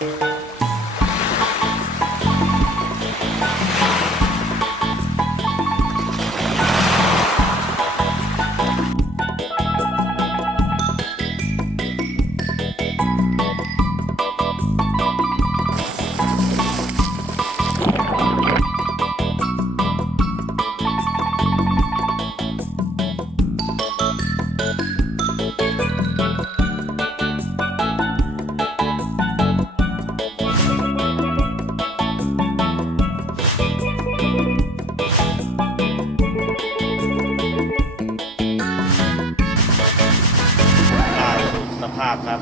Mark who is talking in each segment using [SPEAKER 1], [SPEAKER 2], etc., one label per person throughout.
[SPEAKER 1] ส ภาพครับ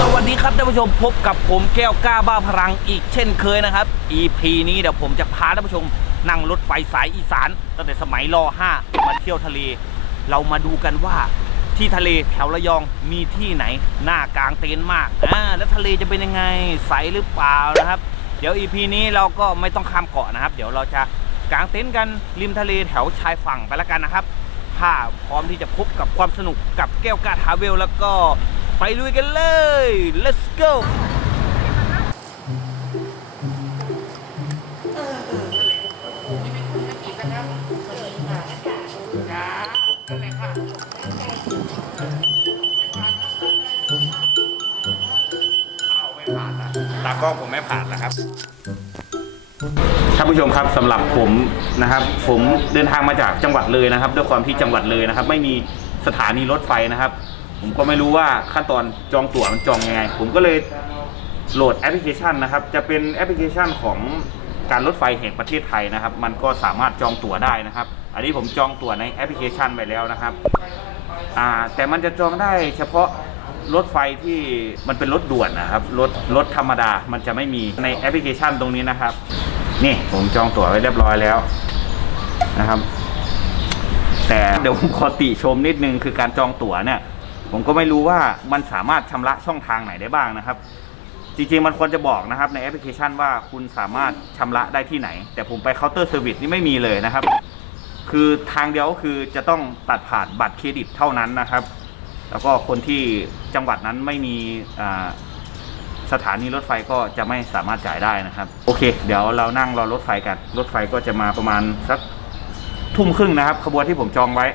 [SPEAKER 2] สวัสดีครับท่านผู้ชมพบกับผมแก้วกล้าบ้าพลังอีกเช่นเคยนะครับ EP นี้เดี๋ยวผมจะพาท่านผู้ชมนั่งรถไฟสายอีสานตั้งแต่สมัยร5มาเที่ยวทะเล เรามาดูกันว่าที่ทะเลแถวระยองมีที่ไหนหน้ากลางเต็นท์มากอ่าแล้วทะเลจะเป็นยังไงใสหรือเปล่านะครับ เดี๋ยว EP นี้เราก็ไม่ต้องข้ามเกาะนะครับ เดี๋ยวเราจะกางเต็นท์กันริมทะเลแถวชายฝั่งไปแล้วกันนะครับ้า พร้อมที่จะพบกับความสนุกกับแก้วกาทาเวล แล้วก็ไปลุยกันเลย let's go
[SPEAKER 1] ตากล้องผมไม่ผ่านนะครับานผู้ชมครับสำหรับผมนะครับ ผมเดินทางมาจากจังหวัดเลยนะครับ ด้วยความที่จังหวัดเลยนะครับ ไม่มีสถานีรถไฟนะครับ ผมก็ไม่รู้ว่าขั้นตอนจองตั๋วมันจองยังไง ผมก็เลยโหลดแอปพลิเคชันนะครับ จะเป็นแอปพลิเคชันของการรถไฟแห่งประเทศไทยนะครับ มันก็สามารถจองตั๋วได้นะครับ อันนี้ผมจองตั๋วในแอปพลิเคชันไปแล้วนะครับอ่าแต่มันจะจองได้เฉพาะรถไฟที่มันเป็นรถด่วนนะครับ รถรถธรรมดา มันจะไม่มีในแอปพลิเคชันตรงนี้นะครับ นี่ผมจองตั๋วไว้เรียบร้อยแล้วนะครับ แต่เดี๋ยวผมขอติชมนิดนึงคือการจองตั๋วเนี่ย ผมก็ไม่รู้ว่ามันสามารถชำระช่องทางไหนได้บ้างนะครับ จริงๆมันควรจะบอกนะครับในแอปพลิเคชันว่าคุณสามารถชำระได้ที่ไหน แต่ผมไปเคาน์เตอร์เซอร์วิสนี่ไม่มีเลยนะครับ คือทางเดียวก็คือจะต้องตัดผ่านบัตรเครดิตเท่านั้นนะครับ แล้วก็คนที่จังหวัดนั้นไม่มีอ่า สถานีรถไฟก็จะไม่สามารถจ่ายได้นะครับ โอเค เดี๋ยวเรานั่งรอรถไฟกัน รถไฟก็จะมาประมาณสักทุ่มครึ่งนะครับ ขบวนที่ผมจองไว้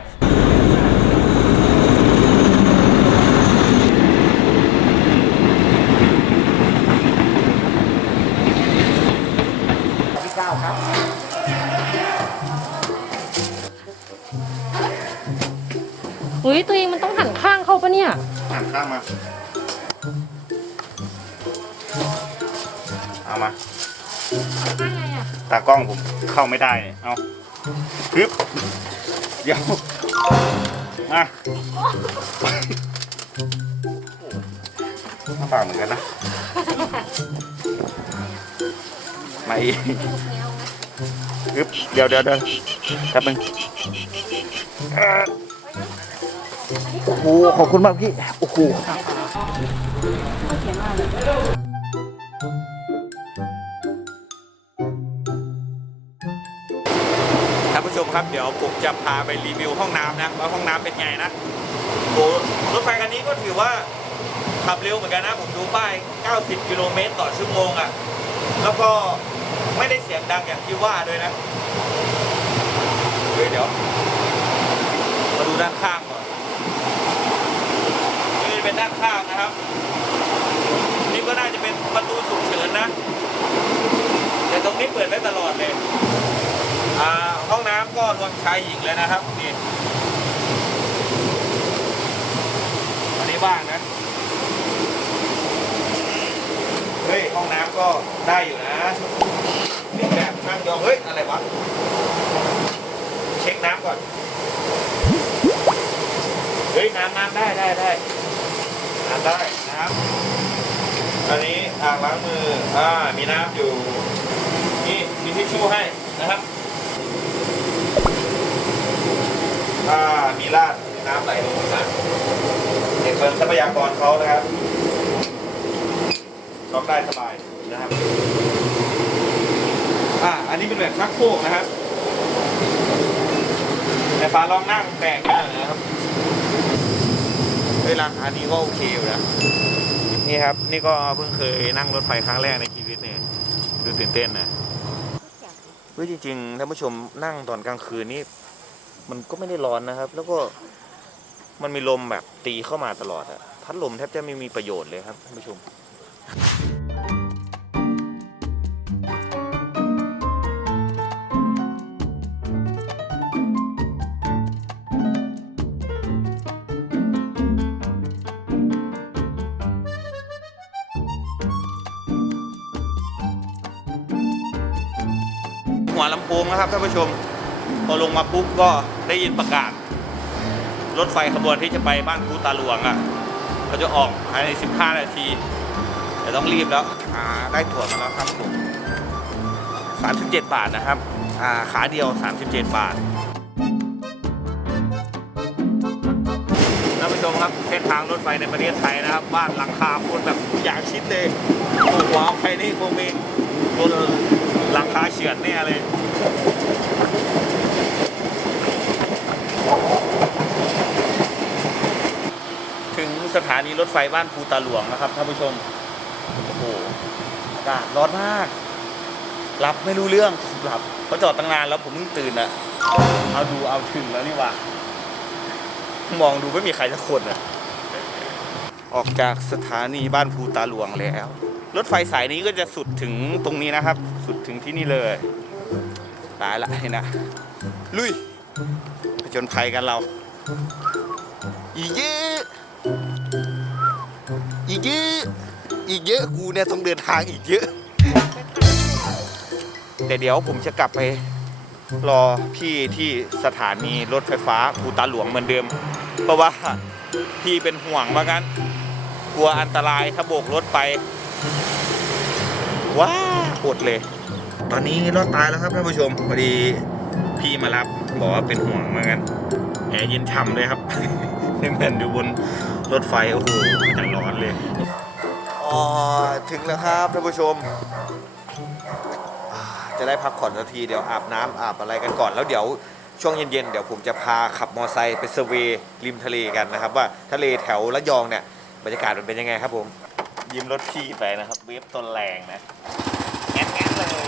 [SPEAKER 1] ที่เก้าครับ
[SPEAKER 3] อุ้ยตัวเองมันต้องหันข้างเข้าปะเนี่ย
[SPEAKER 1] หันข้างมา เอามา
[SPEAKER 3] ข้างไงอะ
[SPEAKER 1] ตากล้องผมเข้าไม่ได้เนี่ยเอาฮึบเดี๋ยวมามาฝากเหมือนกันนะ มาอีกฮึบเดี๋ยวเดี๋ยวเดี๋ยวแป๊บนึงเอ่อโอ้โหขอบคุณมากพี่ โอ้โห มครับ เดี๋ยวผมจะพาไปรีวิวห้องน้ำนะว่าห้องน้ำเป็นไงนะโอ้รถไฟคันนี้ก็ถือว่าขับเร็วเหมือนกันนะ ผมดูป้าย 90 กิโลเมตรต่อชั่วโมงอะ่ะ แล้วก็ไม่ได้เสียงดังอย่างที่ว่าด้วยนะเฮ้ยเดี๋ยว มาดูด้านข้างก่อนนี่เป็นด้านข้างนะครับ นี่ก็น่าจะเป็นประตูฉุกเฉินนะ แต่ตรงนี้เปิดไว้ตลอดเลย ห้องน้ำก็รวมชายหญิงเลยนะครับนี่อันนี้บ้างนะเฮ้ยห้องน้ำก็ได้อยู่นะมีแบบนั่งยองเฮ้ยอะไรวะเช็คน้ำก่อนเฮ้ยน้ำน้ำได้ได้ได้น้ำได้นะครับอันนี้อ่างล้างมืออ่ามีน้ำอยู่นี่มีทิชชู่ให้นะครับ อ่า มีราดน้ำไหลลงนะเด็กเปิดทรัพยากรเขานะครับช็อกได้สบายนะครับ อ่า อันนี้เป็นแบบชักโครกนะครับแต่ฟ้าลองนั่งแตกมากนะครับเวลาคานี้ก็โอเคอยู่นะนี่นี่ครับ นี่ก็เพิ่งเคยนั่งรถไฟครั้งแรกในชีวิตเนี่ยดูตื่นเต้นนะเฮ้ยจริงๆท่านผู้ชมนั่งตอนกลางคืนนี่ มันก็ไม่ได้ร้อนนะครับ แล้วก็มันมีลมแบบตีเข้ามาตลอดอะพัดลมแทบจะไม่มีประโยชน์เลยครับท่านผู้ชมหัวลำโพงนะครับท่านผู้ชม ลงมาปุ๊บก็ได้ยินประกาศ รถไฟขบวนที่จะไปบ้านคูตาหลวงอะเขาจะออกภายใน 15 นาที แต่ต้องรีบแล้วอ่าได้ตั๋วมาแล้วครับผม37 บาทนะครับอ่าขาเดียว 37 บาทท่านผู้ชมครับเส้นทางรถไฟในประเทศไทยนะครับ บ้านหลังคาคนแบบอย่างชิดเลยโอ้โหเอาใครนี่คงมีโดนหลังคาเฉือนแน่เลย ถึง สถานีรถไฟบ้านภูตาหลวงนะครับท่านผู้ชม โอ้โหอากาศร้อนมาก หลับไม่รู้เรื่องหลับเขาจอดตั้งนานแล้วผมเพิ่งตื่นอะเอาดูเอาถึงแล้วนี่ว่ามองดูไม่มีใครสักคนอะออกจากสถานีบ้านภูตาหลวงแล้ว รถไฟสายนี้ก็จะสุดถึงตรงนี้นะครับ สุดถึงที่นี่เลยตายละนี่นะลุยผจญภัยกันเรา อีเยอะอีก เยอะอีกเยอะกูเนี่ยต้องเดินทางอีกเยอะ แต่เดี๋ยวผมจะกลับไปรอพี่ที่สถานีรถไฟฟ้าภูตาหลวงเหมือนเดิม เพราะว่าพี่เป็นห่วงว่างั้น กลัวอันตรายถ้าโบกรถไป ว้าอดเลย ตอนนี้รอดตายแล้วครับท่านผู้ชมพอดีพี่มารับบอกว่าเป็นห่วงเหมือนกันแอร์เย็นฉ่ำเลยครับไม่เหมือนอยู่บน รถไฟโอ้โหจะร้อนเลยอ๋อถึงแล้วครับท่านผู้ชมอ่าจะได้พักผ่อนสักทีเดี๋ยวอาบน้ำอาบอะไรกันก่อนแล้วเดี๋ยวช่วงเย็นๆเดี๋ยวผมจะพาขับมอไซค์ไปเซอร์เวย์ริมทะเลกันนะครับ ว่าทะเลแถวระยองเนี่ยบรรยากาศมันเป็นยังไงครับผม ยิ้มรถพี่ไปนะครับเวฟต้นแรงนะแง่นๆเลย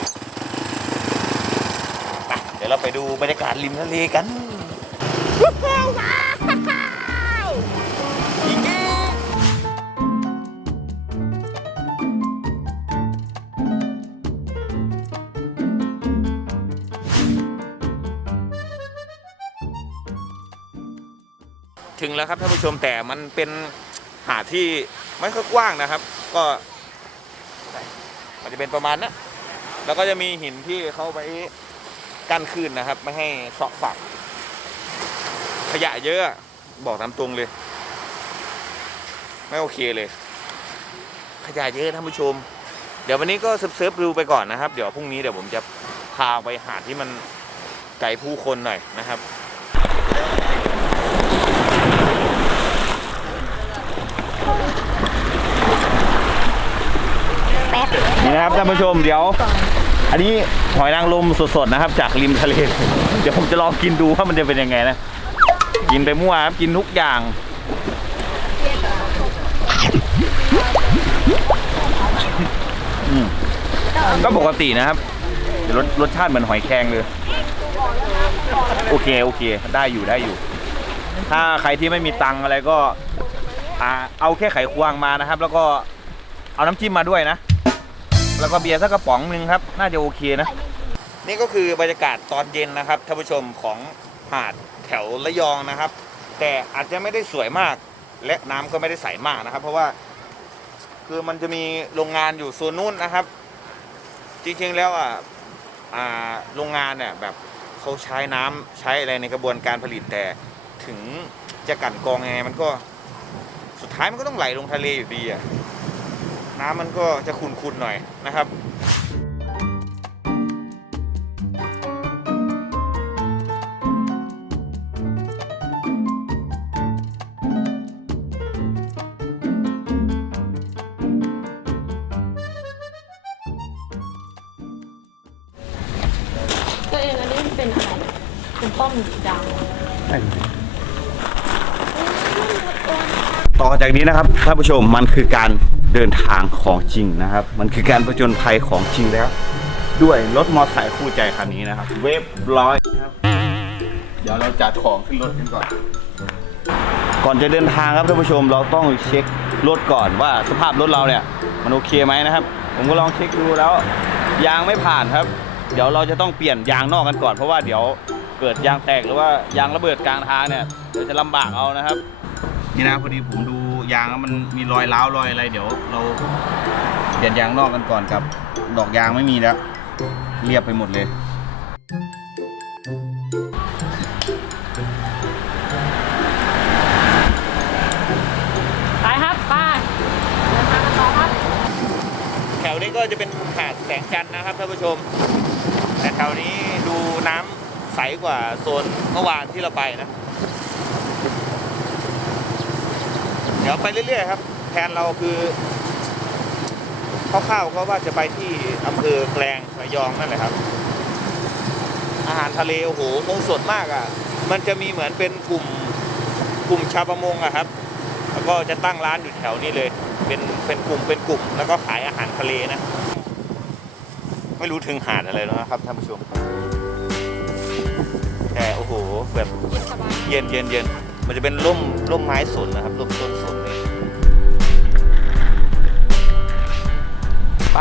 [SPEAKER 1] ไปเดี๋ยวเราไปดูบรรยากาศริมทะเลกันอี ถึงแล้วครับท่านผู้ชมแต่มันเป็นหาดที่ไม่ค่อยกว้างนะครับ ก็มันจะเป็นประมาณนั้แล้วก็จะมีหินที่เขาไปกั้นคลื่นนะครับ ไม่ให้เสาะฝัก ขยะเยอะบอกตามตรงเลย ไม่โอเคเลย ขยะเยอะท่านผู้ชม เดี๋ยววันนี้ก็เซิร์ฟดูไปก่อนนะครับ เดี๋ยวพรุ่งนี้เดี๋ยวผมจะพาไปหาดที่มันไกลผู้คนหน่อยนะครับ นะครับท่านผู้ชมเดี๋ยว อันนี้หอยนางรมสดๆนะครับ จากริมทะเล เดี๋ยวผมจะลองกินดูว่ามันจะเป็นยังไงนะ กินไปมั่วครับกินทุกอย่างก็ปกตินะครับรสรสชาติเหมือนหอยแครงเลย โอเคโอเค ได้อยู่ได้อยู่ ถ้าใครที่ไม่มีตังอะไรก็เอาแค่ไขควงมานะครับ แล้วก็เอาน้ำจิ้มมาด้วยนะ แล้วก็เบียร์สักกระป๋องหนึ่งครับ น่าจะโอเคนะ นี่ก็คือบรรยากาศตอนเย็นนะครับท่านผู้ชมของหาดแถวระยองนะครับ แต่อาจจะไม่ได้สวยมาก และน้ำก็ไม่ได้ใสมากนะครับ เพราะว่า คือมันจะมีโรงงานอยู่โซนนู้นนะครับ จริงๆแล้วอะอ่าโรงงานเนี่ยแบบเขาใช้น้ำใช้อะไรในกระบวนการผลิตแต่ถึงจะกั่นกรองยังไงมันก็สุดท้ายมันก็ต้องไหลลงทะเลอยู่ดีอะ น้ำมันก็จะขุ่นๆหน่อยนะครับ
[SPEAKER 3] ตัวเองอันนี้มันเป็นอะไรเป็นป้อมดาว
[SPEAKER 1] ต่อจากนี้นะครับท่านผู้ชมมันคือการ เดินทางของจริงนะครับ มันคือการประจนภัยของจริงแล้ว ด้วยรถมอเตอร์ไซค์คู่ใจคันนี้นะครับ เวฟร้อยครับ เดี๋ยวเราจัดของขึ้นรถกันก่อน ก่อนจะเดินทางครับท่านผู้ชมเราต้องเช็ครถก่อนว่าสภาพรถเราเนี่ยมันโอเคไหมนะครับ ผมก็ลองเช็คดูแล้วยางไม่ผ่านครับ เดี๋ยวเราจะต้องเปลี่ยนยางนอกกันก่อน เพราะว่าเดี๋ยวเกิดยางแตกหรือว่ายางระเบิดกลางทางเนี่ยเดี๋ยวจะลำบากเอานะครับ นี่นะพอดีผมดู ยางแล้วมันมีรอยร้าวรอยอะไรเดี๋ยว เราเปลี่ยนยางนอกกันก่อนครับ ดอกยางไม่มีแล้ว เรียบไปหมดเลย
[SPEAKER 3] ไปครับไปเดินทางกันต่อครับ
[SPEAKER 2] แถวนี้ก็จะเป็นหาดแสงจันทร์นะครับท่านผู้ชม แต่แถวนี้ดูน้ำใสกว่าโซนเมื่อวานที่เราไปนะ เดี๋ยวไปเรื่อยๆครับแผนเราคือคร่าวๆก็ว่าจะไปที่อำเภอแกลงระยองนั่นแหละครับ อาหารทะเลโอ้โหคงสดมากอะ มันจะมีเหมือนเป็นกลุ่มกลุ่มชาวประมงอะครับ แล้วก็จะตั้งร้านอยู่แถวนี้เลย เป็นเป็นกลุ่มเป็นกลุ่ม แล้วก็ขายอาหารทะเลนะ ไม่รู้ถึงหาดอะไรแล้วนะครับท่านผู้ชมแต่โอ้โหแบบเย็นเย็นเย็นมันจะเป็นร่มร่มไม้สนนะครับร่มต้น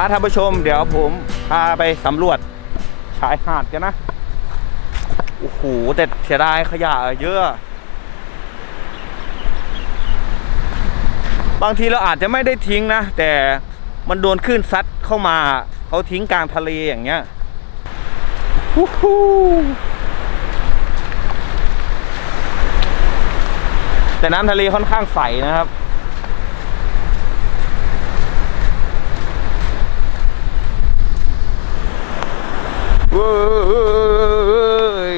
[SPEAKER 2] าท่านผู้ชม เดี๋ยวผมพาไปสำรวจชายหาดกันนะ โอ้โหแต่เสียดายขยะเยอะ บางทีเราอาจจะไม่ได้ทิ้งนะ แต่มันโดนคลื่นซัดเข้ามา เขาทิ้งกลางทะเลอย่างเงี้ยฮู้ฮูแต่น้ำทะเลค่อนข้างใสนะครับ เว้ย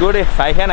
[SPEAKER 2] ดูดิใสแค่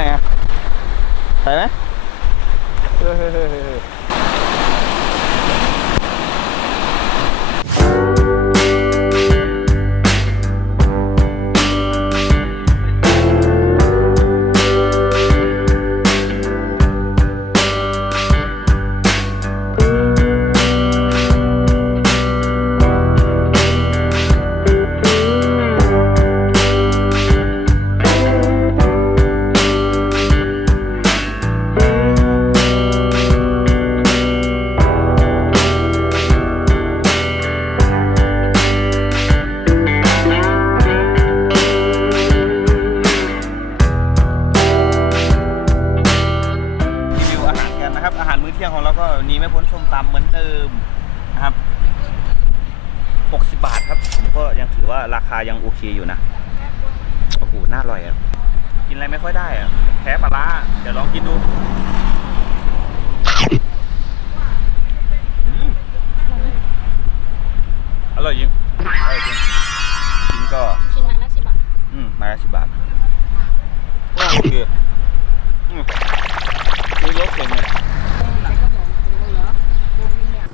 [SPEAKER 2] ว่าราคายังโอเคอยู่นะ โอ้โห น่าอร่อยอะ กินอะไรไม่ค่อยได้อะ แพ้ปลาร้าเดี๋ยวลองกินดูอืมอร่อยจริงอร่อยจริงกินก็
[SPEAKER 3] ชิ้นไม้ละสิบบาท
[SPEAKER 1] อืมไมาละสิบบาทก็โอเคอืมคือรสเค็มเนี่ย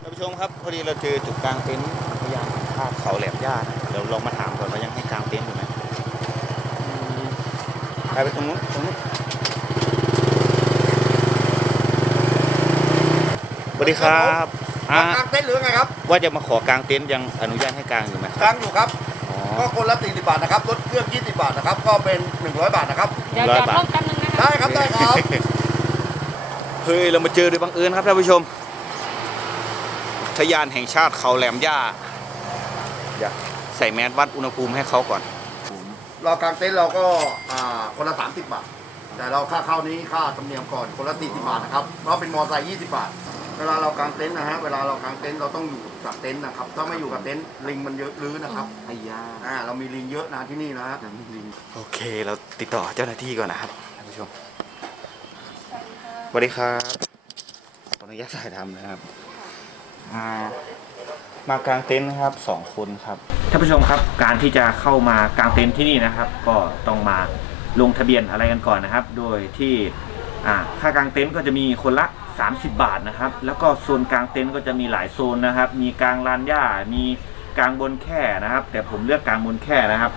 [SPEAKER 1] ท่านผู้ชมครับ พอดีเราเจอจุดกลางเต็นท์พยายามภาพเขาแหลมย่านะเดี๋ยวลองมาถามก่อนว่ายังให้กลางเต็นท์อยู่ไหมอืมไปไปตรงนู้นตรงนู้นสวัส ดีครับอ่ากา
[SPEAKER 4] งเต็นท์หรือไงครับ
[SPEAKER 1] ว่าจะมาขอกลางเต็นท์ยังอนุญาตให้กลางอยู่ไหม
[SPEAKER 4] กางอยู่ครับ
[SPEAKER 1] อ๋อ
[SPEAKER 4] ก็คนละ40บาทนะครับรถเครื่อง20บาทนะครับ ก็เป็น 100 บาทนะครับ
[SPEAKER 3] เดี๋ยว
[SPEAKER 1] ร้อย
[SPEAKER 3] จอด
[SPEAKER 1] บาท
[SPEAKER 3] ร่มแป๊บนึงนะคะ
[SPEAKER 4] ได้ครับได้ครับ
[SPEAKER 1] เฮ้ยเรามาเจอโดยบังเอิญครับท่านผู้ชมอุทยานแห่งชาติเขาแหลมย่าอยากใส่แมสวัดอุณหภูมิให้เขาก่อน
[SPEAKER 4] เรากางเต็นท์เราก็อ่าคนละ 30 บาท แต่เราค่าเข้านี้ค่าธรรมเนียมก่อนคนละ40บาทนะครับเราเป็นมอไซค์20 บาท เวลาเรากางเต็นท์นะฮะ เวลาเรากางเต็นท์เราต้องอยู่กับเต็นท์นะครับ ถ้าไม่อยู่กับเต็นท์ลิงมันเยอะลื้อนะครับ
[SPEAKER 1] ไอ้ยา
[SPEAKER 4] อ่าเรามีลิงเยอะนะที่นี่นะฮะ
[SPEAKER 1] โอเค เราติดต่อเจ้าหน้าที่ก่อนนะครับท่านผู้ชมสวัสดีครับขออนุญาตถ่ายทำนะครับอ่ามากางเต็นท์นะครับสองคนครับท่านผู้ชมครับ การที่จะเข้ามากางเต็นท์ที่นี่นะครับ ก็ต้องมาลงทะเบียนอะไรกันก่อนนะครับ โดยที่อ่าค่ากางเต็นท์ก็จะมีคนละ 30 บาทนะครับ แล้วก็โซนกลางเต็นท์ก็จะมีหลายโซนนะครับ มีกลางลานหญ้า มีกลางบนแค่นะครับ แต่ผมเลือกกลางบนแค่นะครับ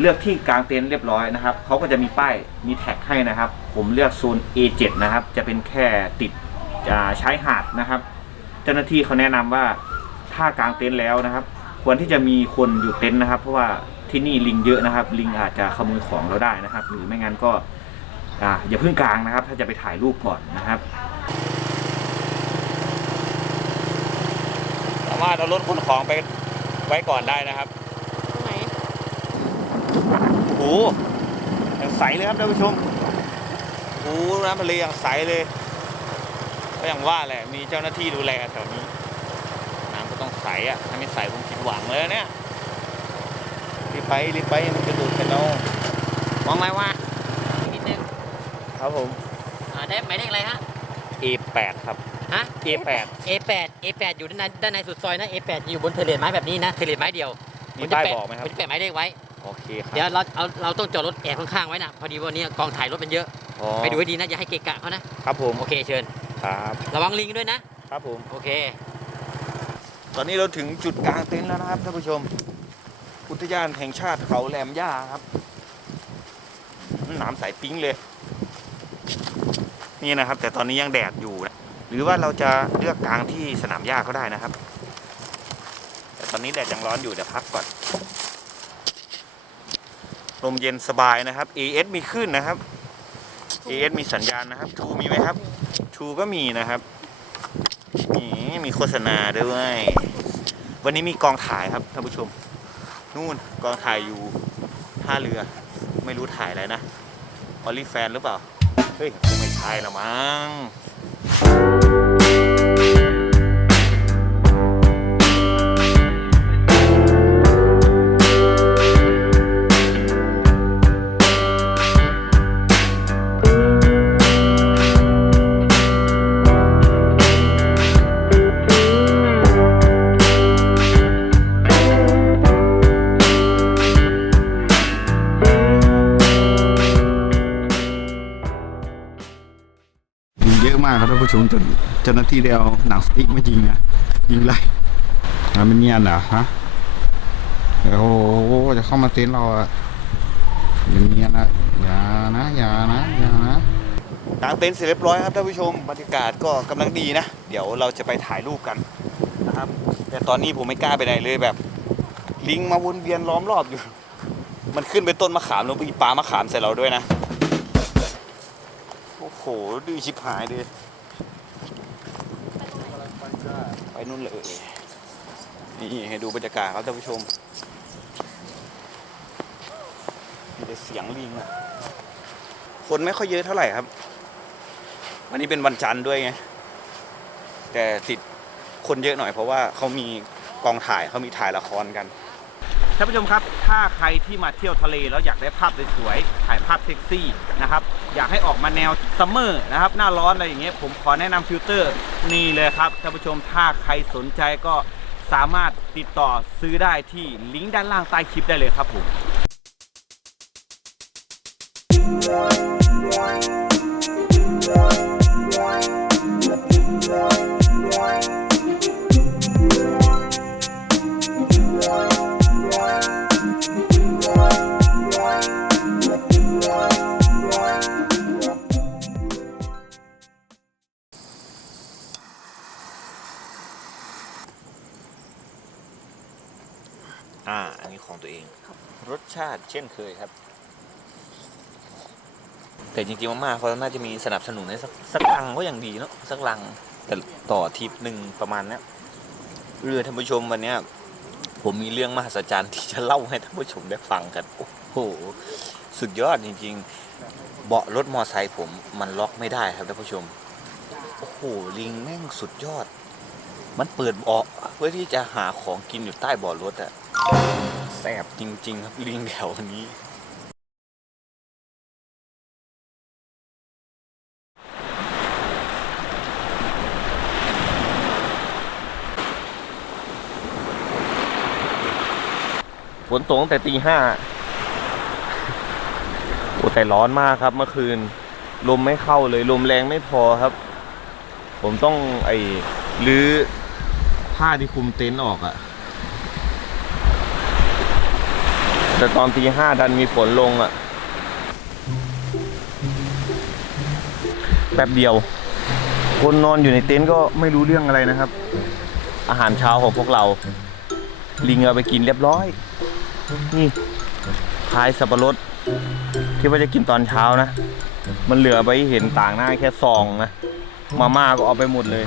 [SPEAKER 1] เลือกที่กลางเต็นท์เรียบร้อยนะครับเขาก็จะมีป้ายมีแท็กให้นะครับ ผมเลือกโซน A7 นะครับ จะเป็นแค่ติดอ่าชายหาดนะครับ เจ้าหน้าที่เขาแนะนำว่าถ้ากลางเต็นท์แล้วนะครับ ควรที่จะมีคนอยู่เต็นท์นะครับ เพราะว่าที่นี่ลิงเยอะนะครับ ลิงอาจจะขโมยของเราได้นะครับ หรือไม่งั้นก็ออย่าเพิ่งกลางนะครับ ถ้าจะไปถ่ายรูปก่อนนะครับามารถเอารถขนของไปไว้ก่อนได้นะครับ
[SPEAKER 3] ตรงไหน
[SPEAKER 1] โอ้โหอย่างใสเลยครับท่านผู้ชมโอ้โหน้ำทะเลอย่างใสเลย ก็อย่างว่าแหละ มีเจ้าหน้าที่ดูแลแถวนี้ น้ำก็ต้องใสอะ ถ้าไม่ใสผมผิดหวังเลยเนี่ย รีบไปรีบไปมันจะดูดไปแล้วมองไหมว่า
[SPEAKER 3] นิดนึง
[SPEAKER 1] ครับผม
[SPEAKER 3] อ่าได้หมายเลขอะไรฮะ
[SPEAKER 1] A8 ครับ
[SPEAKER 3] ฮะ
[SPEAKER 1] A8
[SPEAKER 3] A8 A8 อยู่ด้านในด้านในสุดซอยนะ A8 อยู่บนเทเลนไม้แบบนี้นะเทเลนไม้เดียว
[SPEAKER 1] มีป้ายบอกไหมครับ
[SPEAKER 3] ผมจะแปะหมายเลขไว้
[SPEAKER 1] โอเคครับ
[SPEAKER 3] เดี๋ยวเราเอาเราต้องจอดรถแอบข้างๆไว้นะพอดีวันนี้กองถ่ายรถมันเยอะ
[SPEAKER 1] อ๋อ
[SPEAKER 3] ไปดูให้ดีนะอย่าให้เกะกะเขานะ ครับ
[SPEAKER 1] ผม
[SPEAKER 3] โอเคเชิญ
[SPEAKER 1] ครับ
[SPEAKER 3] ระวังลิงด้วยนะ
[SPEAKER 1] ครับผม
[SPEAKER 3] โอเค
[SPEAKER 1] ตอนนี้เราถึงจุดกลางเต็นท์แล้วนะครับท่านผู้ชม อุทยานแห่งชาติเขาแหลมย่าครับหนามใสปิ้งเลย นี่นะครับ แต่ตอนนี้ยังแดดอยู่นะหรือว่าเราจะเลือกกลางที่สนามหญ้าก็ได้นะครับ แต่ตอนนี้แดดยังร้อนอยู่เดี๋ยวพักก่อนลมเย็นสบายนะครับ AS มีขึ้นนะครับ AS มีสัญญาณนะครับ True มีไหมครับ True ก็มีนะครับนี่มีโฆษณาด้วย วันนี้มีกองถ่ายครับท่านผู้ชม นู่นกองถ่ายอยู่ท่าเรือ ไม่รู้ถ่ายอะไรนะออลลี่แฟนหรือเปล่า เฮ้ย ใช่ละมั้ง
[SPEAKER 5] ยิง ผู้ชมจนเจ้าหน้าที่ได้เอาหนังสติ๊กมายิงนะยิงไล่แล้วมันเนียนเหรอฮะโอ้โหจะเข้ามาเต็นเราอะอย่างเนียนอะอย่านะอย่านะอย่านะ
[SPEAKER 1] กางเต็นท์เสร็จเรียบร้อยครับท่านผู้ชมบรรยากาศก็กำลังดีนะ เดี๋ยวเราจะไปถ่ายรูปกันนะครับ แต่ตอนนี้ผมไม่กล้าไปไหนเลยแบบ ลิงมาวนเวียนล้อมรอบอยู่ มันขึ้นไปต้นมะขามแล้วมีปลามะขามใส่เราด้วยนะ โอ้โหดื้อชิบหายเลย ไปนู่นเลย นี่ให้ดูบรรยากาศครับท่านผู้ชม มีแต่เสียงลิงอะคนไม่ค่อยเยอะเท่าไหร่ครับ วันนี้เป็นวันจันทร์ด้วยไง แต่ติดคนเยอะหน่อยเพราะว่าเขามีกองถ่ายเขามีถ่ายละครกัน ท่านผู้ชมครับ ถ้าใครที่มาเที่ยวทะเลแล้วอยากได้ภาพสวยๆ ถ่ายภาพเซ็กซี่นะครับ อยากให้ออกมาแนวซัมเมอร์นะครับ หน้าร้อนอะไรอย่างเงี้ยผมขอแนะนำฟิลเตอร์นี่เลยครับท่านผู้ชมถ้าใครสนใจก็สามารถติดต่อซื้อได้ที่ลิงก์ด้านล่างใต้คลิปได้เลยครับผม ช่นเคยครับ แต่จริงๆมากๆเขาน่าจะมีสนับสนุนให้สักสักลังก็อยังดีเนาะสักลังแต่ต่อทริปหนึ่งประมาณเนี้ยเรือท่านผู้ชมวันเนี้ยผมมีเรื่องมหัศจรรย์ที่จะเล่าให้ท่านผู้ชมได้ฟังกัน โอ้โห สุดยอดจริง ๆ เบาะรถมอไซค์ผมมันล็อกไม่ได้ครับท่านผู้ชม โอ้โห ลิงแม่งสุดยอด มันเปิดเบาะเพื่อที่จะหาของกินอยู่ใต้เบาะรถอะ แสบจริง ๆ ครับลิงแถวนี้ฝนตกตั้งแต่ตีห้าโอ้แต่ร้อนมากครับเมื่อคืน ลมไม่เข้าเลยลมแรงไม่พอครับ ผมต้องไอ้ลื้อผ้าที่คุมเต็นท์ออกอะ แต่ตอนตีห้าดันมีฝนลงอะแป๊บเดียว คนนอนอยู่ในเต็นท์ก็ไม่รู้เรื่องอะไรนะครับ อาหารเช้าของพวกเรา ลิงเอาไปกินเรียบร้อย นี่ขายสับปะรดคิดว่าจะกินตอนเช้านะ มันเหลือไปเห็นต่างหน้าแค่ซองนะ มาม่าก็เอาไปหมดเลย